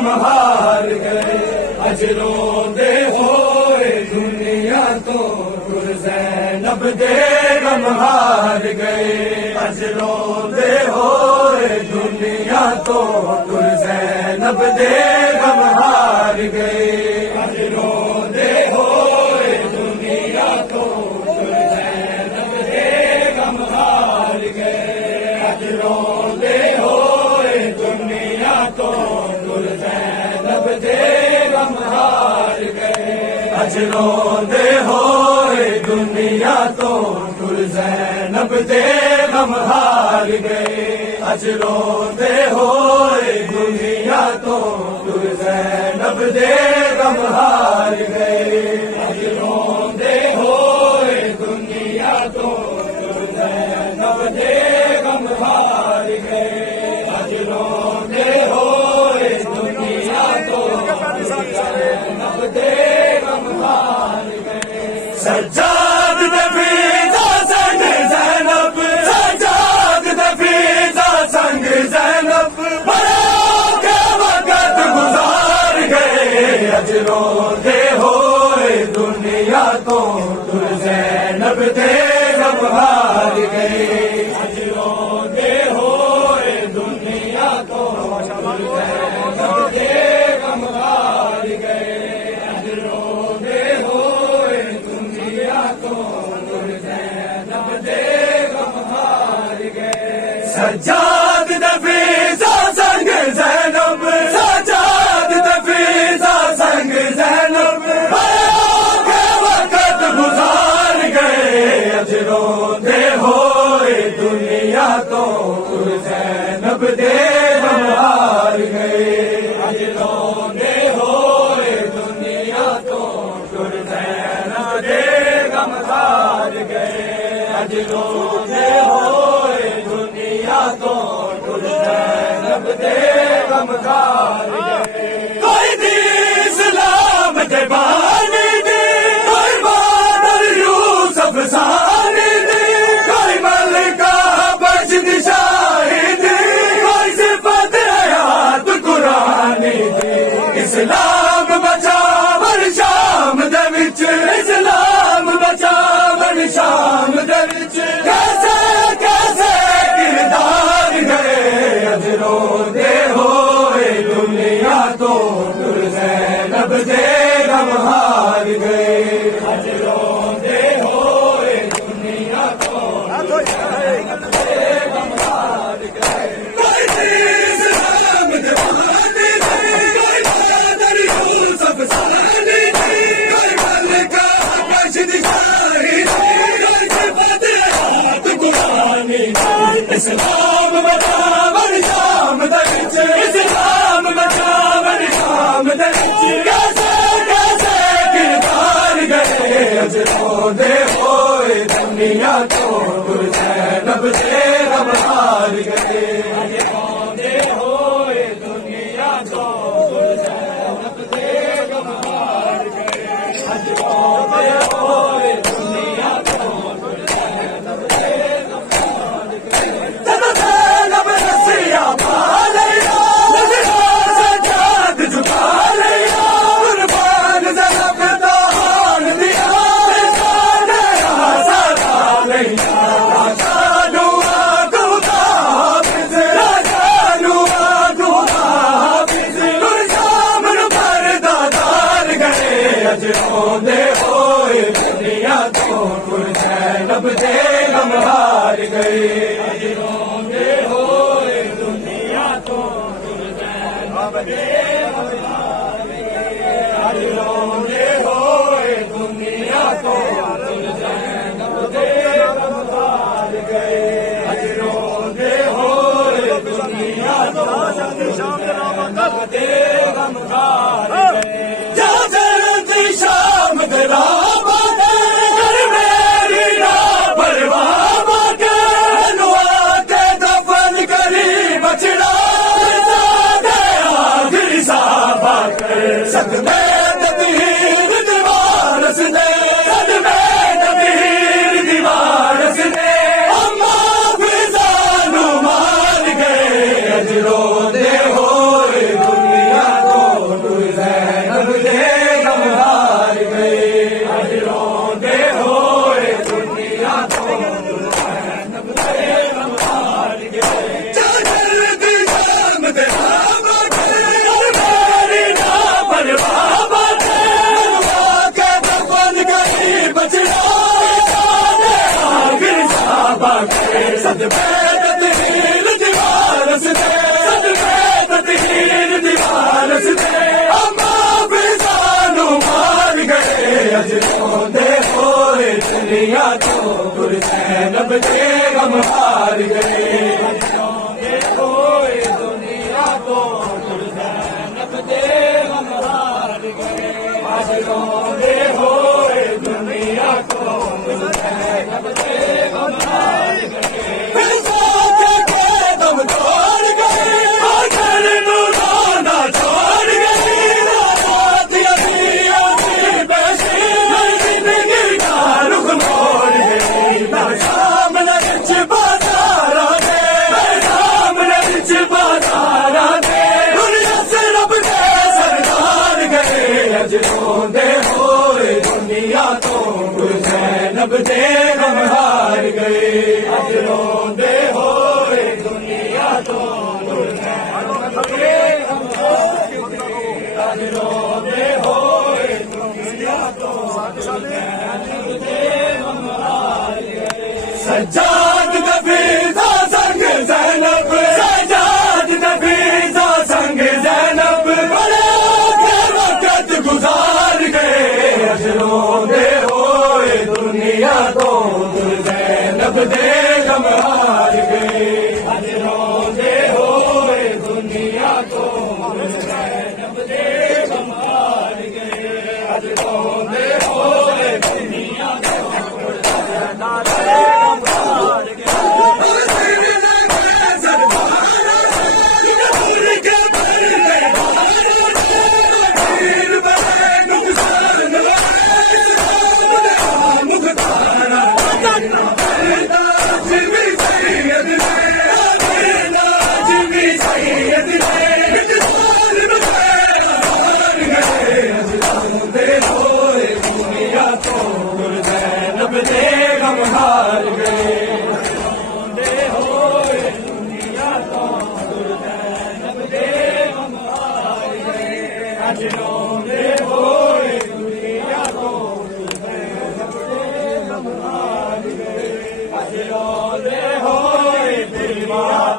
غم ہار گئے اج روندے ہوئے دنیا تو ٹر زینب دے غم ہار گئے اج روندے ہوئے دنیا تو ٹر زینب دے غم ہار گئے اج روندے ہوئے دنیا تو ٹر زینب دے غم ہار گئے اج روندے ہوئے دنیا تو ٹر زینب دے غم ہار گئے اج روندے ہوئے دنیا تو ٹر زینب دے غم ہار گئے اج روندے ہوئے دنیا تو ٹر زینب دے غم ہار گئے اج روندے ہوئے دنیا تو ٹر زینب دے غم ہار گئے اج روندے ہوئے دنیا تو ٹر زینب دے غم ہار گئے سجاد دفیدا سنگ زینب سجاد دفیدا سنگ زینب بڑوں کے وقت گزار گئے اج روندے ہوئے دنیا تو ٹر زینب دے غم ہار گئے اج روندے ہوئے دنیا تو ٹر زینب دے غم ہار گئے اج روندے ہوئے دنیا تو ٹر زینب دے غم ہار گئے سجاد دفیدا سنگ زینب سجاد دفیدا سنگ زینب بڑوں کے وقت گزار گئے اج روندے ہوئے دنیا تو ٹر زینب دے غم ہار گئے اج روندے ہوئے دنیا تو ٹر زینب دے غم ہار گئے اج روندے ہوئے دنیا تو ٹر زینب دے غم ہار گئے کوئی دی اسلام دے بانی دی کوئی بادل یوسف ثانی دی کوئی ملکہ بخش شاہی دی کوئی صفت حیات قرآنی دی اسلام بچاون شام دے وچ اسلام بچاون شام دے وچ کیسے کیسے کردار گئے اج روندے ہوئے دنیا تو ٹر زینب دے غم ہار گئے اج روندے ہوئے دنیا تو ٹر زینب دے غم ہار گئے کوئی چیز اسلام دیوانی دی کوئی بادل یوسف ثانی دی کوئی ملکہ بخش شاہی دی کوئی صفت حیات قرآنی دی اسلام بچاون شام دے وچ اسلام بچاون شام دے وچ کیسے کیسے کردار گئے اج روندے ہوئے دنیا تو ٹر زینب دے غم ہار گئے اج روندے ہوئے دنیا تو ٹر زینب دے غم ہار گئے اج روندے ہوئے دنیا تو ٹر زینب دے غم ہار گئے جب زینب رسیا پا لیا سجاد جھکا لیا قربان زینب دا ہان دیا سارا لیا راجا نوا گودا حافظ راجا نوا گودا حافظ تر شام نو پردہ دار گئے اج روندے ہوئے دنیا تو ٹر زینب دے غم ہار گئے اج روندے ہوئے دنیا تو ٹر زینب دے غم ہار گئے اج روندے ہوئے دنیا تو ٹر زینب دے غم ہار گئے اج روندے ہوئے دنیا تو ٹر زینب دے غم ہار گئے جا جلدی شام دے راہ باتے کر میری راہ پرواہ باتے نوا کے دفن کری بچڑا آخری سا دے غم ہار گئے آج روندے ہوئے دنیا کو زینب دے غم ہار گئے پھر ساتھ کے دم توڑ گئے آخر نورانا چھوڑ گئے رات یتیمی بیشی زندگی کا رخ موڑ گئی نہ سامنے بچ بازار دے سامنے بچ بازار دے دنیا سے رب دے سردار گئے اج روندے ہوئے دنیا تو زینب دے غم ہار گئے اج روندے ہوئے دنیا تو زینب دے غم ہار گئے اج روندے ہوئے دنیا تو زینب دے غم ہار گئے سجاد دفیزا سنگ زینب سجاد دفیزا سنگ زینب بڑے وقت گزار گئے اج روندے ہوئے دنیا تو زینب دے غم ہار گئے اج روندے ہوئے دنیا تو زینب دے غم ہار گئے اج روندے ہوئے دنیا تو زینب دے غم ہار گئے ہار گئے روندے ہوئے دنیا تو زینب دے غم ہار گئے اج روندے ہوئے دنیا تو زینب دے غم ہار گئے اج روندے ہوئے دنیا